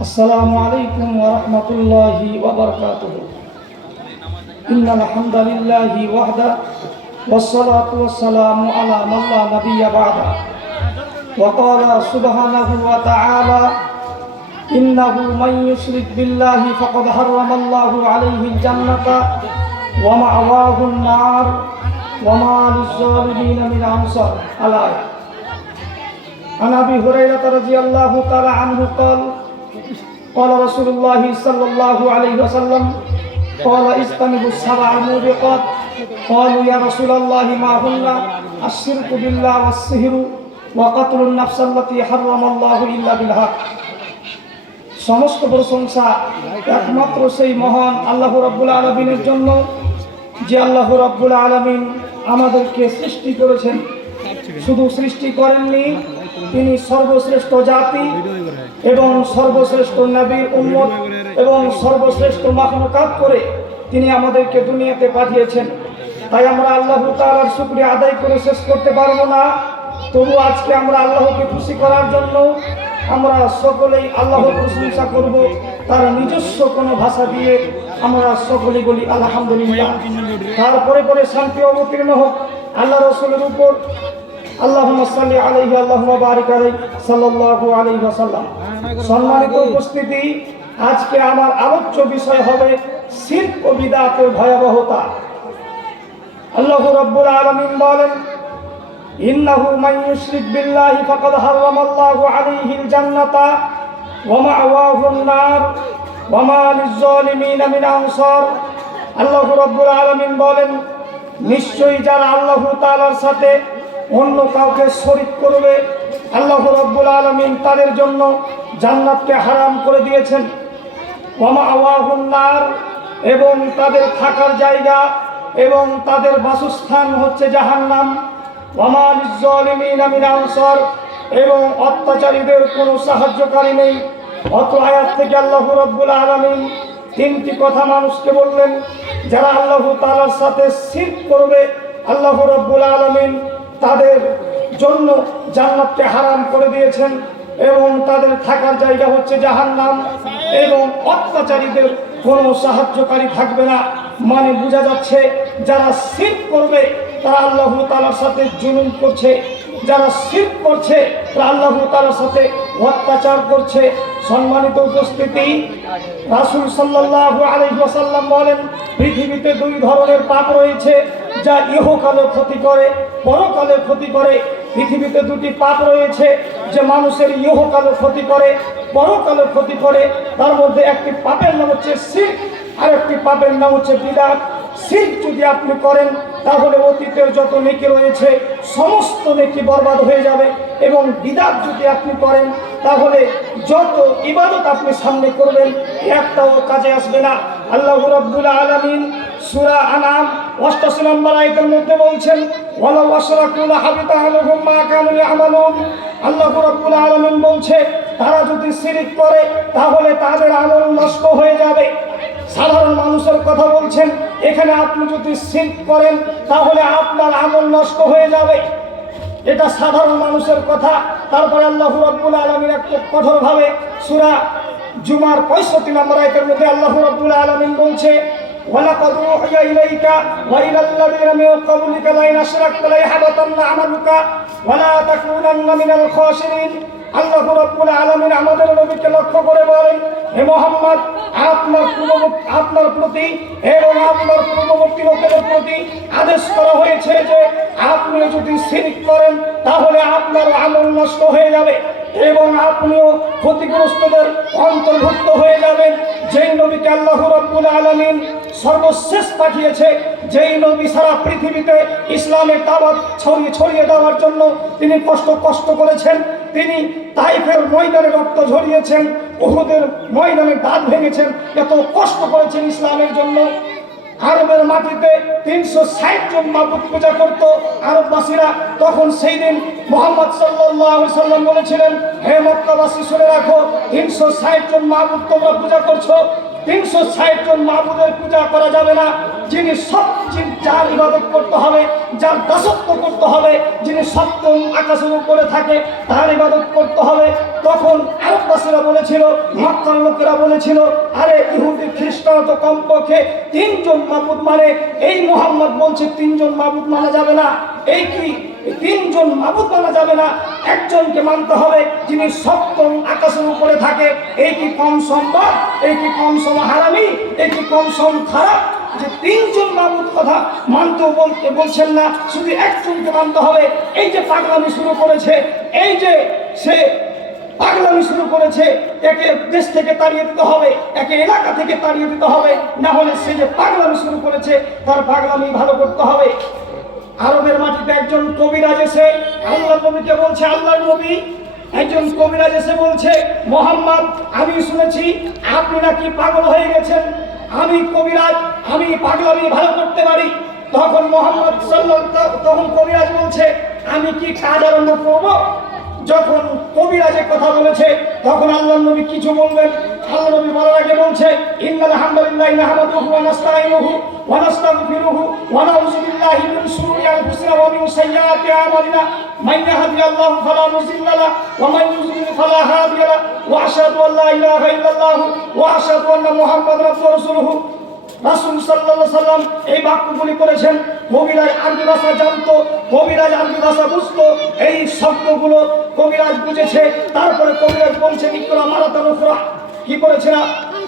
আসসালামু আলাইকুম ওয়া রাহমাতুল্লাহি ওয়া বারাকাতুহু। ইন্নাল হামদালিল্লাহি ওয়াহদা ওয়াসসালাতু ওয়াসসালামু আলা মান লা নাবিয়্যা বা'দা। ওয়া ক্বালা সুবহানাহু ওয়া তাআলা ইন্নাহু মান ইউশরিক বিল্লাহি ফাকাদ হারামাল্লাহু আলাইহিল জান্নাতা ওয়া মা'ওয়াহুন নার ওয়া মা লিয-যালিমিনা মিন আনসার। আল-আয়াত। عن أبي هريرة رضي الله تعالى عنه قال قال رسول الله صلى الله عليه وسلم قال اجتنبوا السبع الموبقات قالوا يا رسول الله ما هن الشرك بالله والسحر وقتل النفس التي حرم الله إلا بالحق। সমস্ত প্রশংসা একমাত্র সেই মহান আল্লাহ রাব্বুল আলামিনের জন্য, যে আল্লাহ রাব্বুল আলামিন আমাদেরকে সৃষ্টি করেছেন। শুধু সৃষ্টি করেননি, তিনি সর্বশ্রেষ্ঠ জাতি এবং সর্বশ্রেষ্ঠ নবীর উম্মত এবং সর্বশ্রেষ্ঠ মাখলুকাত করে তিনি আমাদেরকে দুনিয়াতে পাঠিয়েছেন। তাই আমরা আল্লাহ তাআলার শুকরিয়া আদায় করে শেষ করতে পারবো না। তবু আজকে আমরা আল্লাহকে খুশি করার জন্য আমরা সকলেই আল্লাহর প্রশংসা করব। তার নিজস্ব কোনো ভাষা দিয়ে আমরা সকলেই বলি আলহামদুলিল্লাহ। তারপরে পরে শান্তি অবতীর্ণ হোক আল্লাহ রাসূলের উপর। আল্লাহুম্মা সাল্লি আলাইহি আল্লাহুম্মা বারিক আলাইহি সাল্লাল্লাহু আলাইহি ওয়াসাল্লাম। সম্মানিত উপস্থিতি, আজকে আমার আলোচ্য বিষয় হবে শিরক ও বিদআতের ভয়াবহতা। আল্লাহ রাব্বুল আলামিন বলেন, ইন্নাহু মান ইউশরিক বিল্লাহি ফাকাদ হারামাল্লাহু আলাইহিল জান্নাতা ওয়া মা'ওয়াহুন নার ওয়া মা লিয-যালিমিনা মিন আনসার। আল্লাহ রাব্বুল আলামিন বলেন, নিশ্চয়ই যারা আল্লাহ তাআলার সাথে অন্য কাউকে শরীক করবে, আল্লাহ রাব্বুল আলামিন তাদের জন্য জান্নাতকে হারাম করে দিয়েছেন। ওয়া মা'ওয়াহুন নার, এবং তাদের থাকার জায়গা এবং তাদের বাসস্থান হচ্ছে জাহান্নাম। ওয়া মা লিয-যালিমিনা মিন আনসার, এবং অত্যাচারীদের কোনো সাহায্যকারী নেই। অত আয়াত থেকে আল্লাহ রাব্বুল আলামিন তিনটি কথা মানুষকে বললেন। যারা আল্লাহ তাআলার সাথে শিরক করবে, আল্লাহ রাব্বুল আলামিন তাদের জন্য জান্নাতকে হারাম করে দিয়েছেন এবং তাদের থাকার জায়গা হচ্ছে জাহান্নাম, এবং অত্যাচারীদের কোনো সাহায্যকারী থাকবে না। মানে বোঝা যাচ্ছে যারা শিরক করবে তারা আল্লাহ তাআলার সাথে জুলুম করছে, যারা শিরক করছে তারা আল্লাহ তাআলার সাথে অত্যাচার করছে। সম্মানিত উপস্থিতি, রাসূল সাল্লাল্লাহু আলাইহি ওয়াসাল্লাম বলেন, পৃথিবীতে দুই ধরনের পাপ রয়েছে যা ইহকালে ক্ষতি করে, পরকালে ক্ষতি করে। পৃথিবীতে দুটি পাপ রয়েছে যে মানুষের ইহকালে ক্ষতি করে, পরকালে ক্ষতি করে। তার মধ্যে একটি পাপের নাম হচ্ছে শিরক, আর একটি পাপের নাম হচ্ছে বিদআত। শিরক যদি আপনি করেন তাহলে অতীতের যত নেকি রয়েছে সমস্ত নেকি বরবাদ হয়ে যাবে, এবং বিদআত যদি আপনি করেন তাহলে যত ইবাদত আপনি সামনে করবেন একটাও কাজে আসবে না। আল্লাহ রাব্বুল আলামিন সূরা আনাম ৮৮ নম্বর আয়াতের মধ্যে বলছেন, ওয়ালাউ আশরাকু লাহাবিতা আনহুম মা কানু ইয়ামালুন। আল্লাহ রাব্বুল আলামিন বলছে, তারা যদি শিরক করে তাহলে তাদের আমল নষ্ট হয়ে যাবে। সাধারণ মানুষের কথা বলছেন, এখানে আপনি যদি শিরক করেন তাহলে আপনার আমল নষ্ট হয়ে যাবে। এটা সাধারণ মানুষের কথা। তারপরে আল্লাহ রাব্বুল আলামিন একটু কঠোরভাবে সূরা জুমার ৬৫ নম্বর আয়াতের মধ্যে আল্লাহ রাব্বুল আলামিন বলছে, ওয়ালাকাদ উহিয়া ইলাইকা ওয়া ইলাল্লাযীনা মিন ক্বাবলিকা লাইন আশরাকতা লায়াহবাতান্না আমালুকা ওয়া লা তাকুনান্না মিনাল খাসিরিন। আল্লাহ রাব্বুল আলামিন আমাদের নবীকে লক্ষ্য করে বলেন, হে মুহাম্মদ, আপনার প্রতি এবং আপনার পূর্ববর্তী লোকেদের প্রতি আদেশ করা হয়েছে যে আপনি যদি শিরক করেন তাহলে আপনার আমল নষ্ট হয়ে যাবে এবং আপনিও ক্ষতিগ্রস্তদের অন্তর্ভুক্ত হয়ে যাবেন। যেই নবীকে আল্লাহ রাব্বুল আলামিন সর্বশেষ পাঠিয়েছে, যেই নবী সারা পৃথিবীতে ইসলামের দাওয়াত ছড়িয়ে দেওয়ার জন্য তিনি কষ্ট করেছেন। তিনি তাইফের ময়দানে রক্ত ঝরিয়েছেন, উহুদের ময়দানে দাঁত ভেঙেছেন, এত কষ্ট করেছেন ইসলামের জন্য। আরবের মাটিতে ৩৬০ জন মাবুদ পূজা করত আরববাসীরা। তখন সেই দিন মুহাম্মদ সাল্লাল্লাহু আলাইহি সাল্লাম বলেছিলেন, হে মক্কাবাসী শুনে রাখো, ৩৬০ জন মাবুদ তোমরা পূজা করছো, 360 জন মাবুদের পূজা করা যাবে না, যিনি যার ইবাদত করতে হবে, যার দাসত্ব করতে হবে, যিনি সপ্তম আকাশের উপরে থাকে তার ইবাদত করতে হবে। তখন আরববাসীরা বলেছিল, মক্কার লোকেরা বলেছিল, আরে ইহুদি খ্রিস্টান তো কমপক্ষে 3 জন মাবুদ মানে, এই মুহাম্মদ বলছে 3 জন মাবুদ মানা যাবে না। এই কি 3 জন মাবুদ মানা যাবে না, একজনকে মানতে হবে যিনি সপ্তম আকাশের উপরে থাকে। এই কি কম সম্ভব? এই কি কম সম হারামি? এই কি কম সম খারাপ যে 3 জন মাবুদ কথা মানতেও বলছেন না, শুধু একজনকে মানতে হবে? এই যে পাগলামি শুরু করেছে, এই যে সে পাগলামি শুরু করেছে, একে দেশ থেকে তাড়িয়ে দিতে হবে, একে এলাকা থেকে তাড়িয়ে দিতে হবে, না হলে সে যে পাগলামি শুরু করেছে তার পাগলামি ভালো করতে হবে। আরবের মাটিতে একজন কবিরাজ এসে আল্লাহর নবীকে বলছে, আল্লাহর নবী, একজন কবিরাজ এসে বলছে, মোহাম্মদ, আমি শুনেছি আপনি নাকি পাগল হয়ে গেছেন, আমি কবিরাজ, আমি পাগলামি ভালো করতে পারি। তখন মোহাম্মদ তখন কবিরাজ বলছে, আমি কি কাজ আরম্ভ করবো? যখন কবিরাজের কথা বলেছে তখন আল্লাহর নবী কিছু বলবেন। আল্লাহর নবী বলার আগে বলছে, ইন্নাল হামদুলিল্লাহি নাহমাদুহু ওয়া নাস্তাঈনুহু ওয়া নাস্তাগফিরুহু ওয়া নাউযু বিল্লাহি মিন শুরুরি আনফুসিনা ওয়া মিন সাইয়্যাতি আমালিনা মান ইয়াহদিহিল্লাহু ফালা মুযিল্লা লাহু ওয়া মান ইউদ্লিল ফালা হাদিয়া লাহু ওয়া আশহাদু আল লা ইলাহা ইল্লাল্লাহু ওয়া আশহাদু আন্না মুহাম্মাদার রাসূলুহু। রাসূল সাল্লাল্লাহু আলাইহি ওয়াসাল্লাম এই বাক্যগুলি করেছেন। কবিরাজ আরবি ভাষা জানতো, কবিরাজ আরবি ভাষা বুঝতো, এই শব্দগুলো কবিরাজ বুঝেছে। তারপরে কবিরাজ বলছে, ইকরা মারাতান উখরা, কি করেছে না,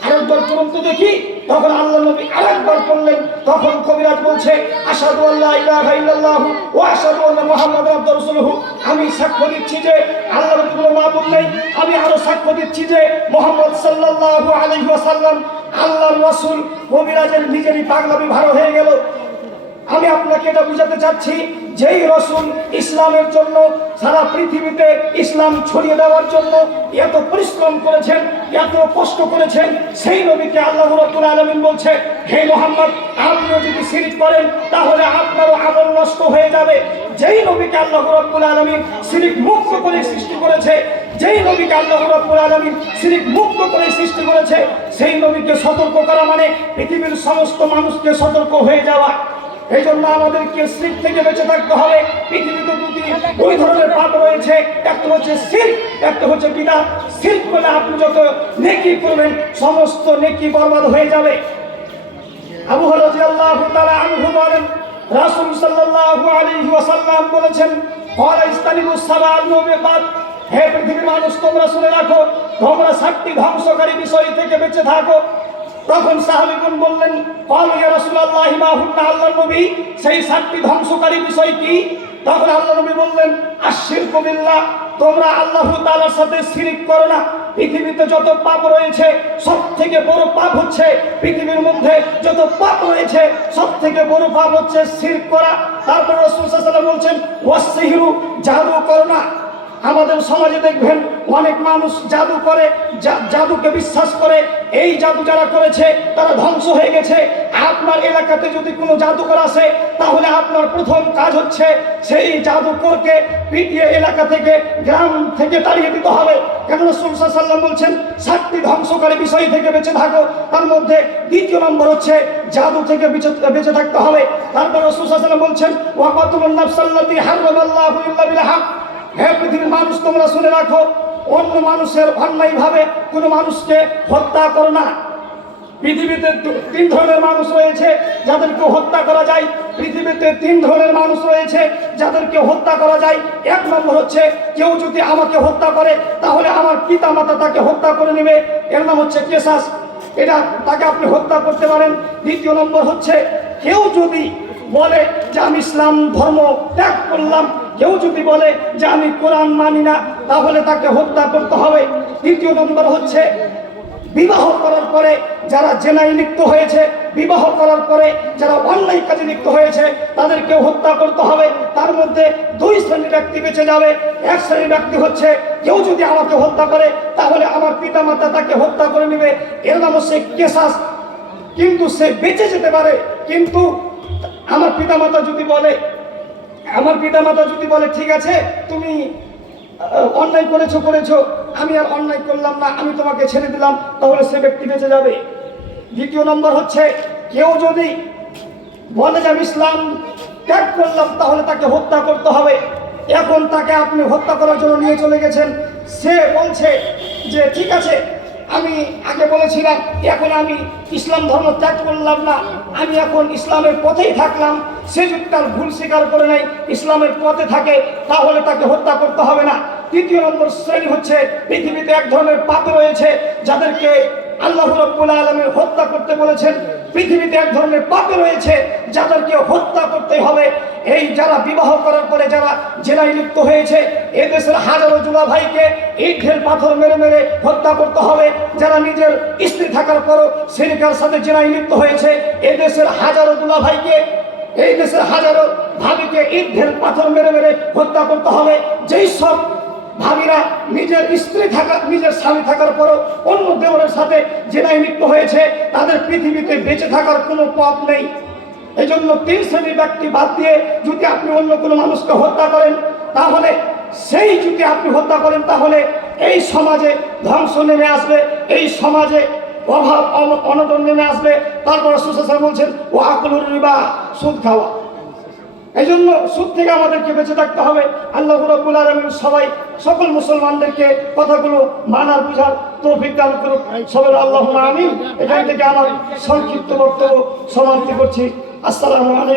আরেকবার করুন তো দেখি। তখন আল্লাহর নবী আরেকবার করলেন। তখন কবিরাজ বলছে, আশহাদু আল্লা ইলাহা ইল্লাল্লাহু ওয়া আশহাদু আন্না মুহাম্মাদার রাসূলুহু, আমি সাক্ষ্য দিচ্ছি যে আল্লাহর কোনো মাবুদ নেই, আমি আরো সাক্ষ্য দিচ্ছি যে মুহাম্মদ সাল্লাল্লাহু আলাইহি ওয়াসাল্লাম আল্লাহর রাসূল। কবিরাজের নিজেরই পাগলামি ভালো হয়ে গেল। আমি আপনাকে এটা বুঝাতে চাচ্ছি, যেই রাসূল ইসলামের জন্য সারা পৃথিবীতে ইসলাম ছড়িয়ে দেওয়ার জন্য এত পরিশ্রম করেছেন, এত কষ্ট করেছেন, সেই নবীকে আল্লাহ রাব্বুল আলামিন বলছে, হে মুহাম্মদ, আপনিও যদি শিরক করেন তাহলে আপনারও আমল নষ্ট হয়ে যাবে। যেই নবীকে আল্লাহ রাব্বুল আলামিন শিরক মুক্ত করে সৃষ্টি করেছে, যেই নবীকে আল্লাহ রাব্বুল আলামিন শিরক মুক্ত করে সৃষ্টি করেছে, সেই নবীকে সতর্ক করা মানে পৃথিবীর সমস্ত মানুষকে সতর্ক হয়ে যাওয়া। এই জন্য আমাদেরকে শিরক থেকে বেঁচে থাকতে হবে। পৃথিবীতে দুই ধরনের পাপ রয়েছে, একটা হচ্ছে শিরক, একটা হচ্ছে বিদআত। শিরক করলে আপনি যত নেকি করবেন সমস্ত নেকি বরবাদ হয়ে যাবে। আবু হুরায়রা রাদিয়াল্লাহু তাআলা আনহু বলেন, রাসূল সাল্লাল্লাহু আলাইহি ওয়াসাল্লাম বলেছেন, ক্বালা ইস্তানিবুস সাবাল মুবিকাত, হে পৃথিবীর মানুষ, তোমরা শুনে রাখো, তোমরা 7টি ধ্বংসকারী বিষয় থেকে বেঁচে থাকো। তখন সাহাবীগণ বললেন, ক্বালু ইয়া রাসূলুল্লাহ মা হুন্না, আল্লাহর নবী, সেই 7টি ধ্বংসকারী বিষয় কি? তখন আল্লাহর নবী বললেন, আশশিরকু বিল্লাহ, তোমরা আল্লাহ তাআলার সাথে শিরক করো না। পৃথিবীতে যত পাপ রয়েছে সবথেকে বড় পাপ হচ্ছে, পৃথিবীর মধ্যে যত পাপ রয়েছে সবথেকে বড় পাপ হচ্ছে শিরক করা। তারপর রাসূল সাল্লাল্লাহু আলাইহি ওয়াসাল্লাম বলছেন, ওয়াসসিহরু, জাদু করো না। আমাদের সমাজে দেখবেন অনেক মানুষ জাদু করে, জাদুকে বিশ্বাস করে। এই জাদু যারা করেছে তারা ধ্বংস হয়ে গেছে। আপনার এলাকাতে যদি কোনো জাদুকর আসে তাহলে আপনার প্রথম কাজ হচ্ছে সেই জাদুকরকে পিটিয়ে এলাকা থেকে, গ্রাম থেকে তাড়িয়ে দিতে হবে। কেন রাসূল সাল্লাল্লাহু আলাইহি ওয়াসাল্লাম বলছেন 7টি ধ্বংসকারী বিষয় থেকে বেঁচে থাকো। তার মধ্যে দ্বিতীয় নম্বর হচ্ছে জাদু থেকে বেঁচে থাকতে হবে। তারপর রাসূল সাল্লাল্লাহু আলাইহি ওয়াসাল্লাম বলছেন, ওয়া কাতুলুন নাফসাল্লাতী হারামাল্লাহু ইল্লা বিল হক, হে পৃথিবীর মানুষ, তোমরা শুনে রাখো, অন্য মানুষের অন্যায়ভাবে কোনো মানুষকে হত্যা করো না। পৃথিবীতে 3 ধরনের মানুষ রয়েছে যাদেরকে হত্যা করা যায়। পৃথিবীতে 3 ধরনের মানুষ রয়েছে যাদেরকে হত্যা করা যায়। 1 নম্বর হচ্ছে, কেউ যদি আমাকে হত্যা করে তাহলে আমার পিতা মাতা তাকে হত্যা করে নেবে, এর নাম হচ্ছে কিসাস, এটা তাকে আপনি হত্যা করতে পারেন। দ্বিতীয় নম্বর হচ্ছে, কেউ যদি বলে যে আমি ইসলাম ধর্ম ত্যাগ করলাম, কেউ যদি বলে যে আমি কোরআন মানি না, তাহলে তাকে হত্যা করতে হবে। তৃতীয় নম্বর হচ্ছে, বিবাহ করার পরে যারা জেনায় লিপ্ত হয়েছে, বিবাহ করার পরে যারা অন্যায় কাজে লিপ্ত হয়েছে তাদেরকে হত্যা করতে হবে। তার মধ্যে 2 শ্রেণীর ব্যক্তি বেঁচে যাবে। 1 শ্রেণীর ব্যক্তি হচ্ছে, কেউ যদি আমাকে হত্যা করে তাহলে আমার পিতা মাতা তাকে হত্যা করে নেবে, এর নাম হচ্ছে কিসাস। কিন্তু সে বেঁচে যেতে পারে। কিন্তু আমার পিতামাতা যদি বলে ঠিক আছে, তুমি অন্যায় করেছো, আমি আর অন্যায় করলাম না, আমি তোমাকে ছেড়ে দিলাম, তাহলে সে ব্যক্তি বেঁচে যাবে। দ্বিতীয় নম্বর হচ্ছে, কেউ যদি বলে যে আমি ইসলাম ত্যাগ করলাম, তাহলে তাকে হত্যা করতে হবে। এখন তাকে আপনি হত্যা করার জন্য নিয়ে চলে গেছেন, সে বলছে যে ঠিক আছে, আমি আগে বলেছিলাম, এখন আমি ইসলাম ধর্ম ত্যাগ করলাম না, আমি এখন ইসলামের পথেই থাকলাম। সে যদি তার ভুল স্বীকার করে নেয়, ইসলামের পথে থাকে, তাহলে তাকে হত্যা করতে হবে না। তৃতীয় নম্বর শ্রেণী হচ্ছে, পৃথিবীতে এক ধরনের পাপী রয়েছে যাদেরকে আল্লাহ রাব্বুল আলামিন হত্যা করতে বলেছেন। পৃথিবীতে এক ধরনের পাপী রয়েছে যাদেরকে হত্যা করতে হবে। এই যারা বিবাহ করার পরে যারা জেনায় লিপ্ত হয়েছে, এদেশের হাজারো যুবা ভাইকে ইট ঢেল পাথর মেরে মেরে হত্যা করতে হবে। যারা নিজের স্ত্রী থাকার পরও শিরকের সাথে জেনায় লিপ্ত হয়েছে, এদেশের হাজারো যুবা ভাইকে, এই দেশের হাজারো ভাবিকে ইট ঢেল পাথর মেরে মেরে হত্যা করতে হবে। যেই সব ভাবিরা নিজের স্ত্রী থাকা, নিজের স্বামী থাকার পরও অন্য দেবরের সাথে জেনায় লিপ্ত হয়েছে, তাদের পৃথিবীতে বেঁচে থাকার কোনো পথ নেই। এই জন্য 3 শ্রেণীর ব্যক্তি বাদ দিয়ে যদি আপনি অন্য কোনো মানুষকে হত্যা করেন, তাহলে সেই যদি আপনি হত্যা করেন, তাহলে এই সমাজে ধ্বংস নেমে আসবে, এই সমাজে অভাব অনটন নেমে আসবে। তারপর রাসূল সাল্লাল্লাহু আলাইহি ওয়াসাল্লাম বলছেন, ও আকুলুর রিবা, সুদ খাওয়া। এই জন্য সুদ থেকে আমাদেরকে বেঁচে থাকতে হবে। আল্লাহ রাব্বুল আলামিন সবাই সকল মুসলমানদেরকে কথাগুলো মানার বুঝার তৌফিক দান করুক। সবাই আল্লাহুম্মা আমিন। এখান থেকে আমার সংক্ষিপ্ত বক্তব্য সমাপ্তি করছি। আসসালামু আলাইকুম।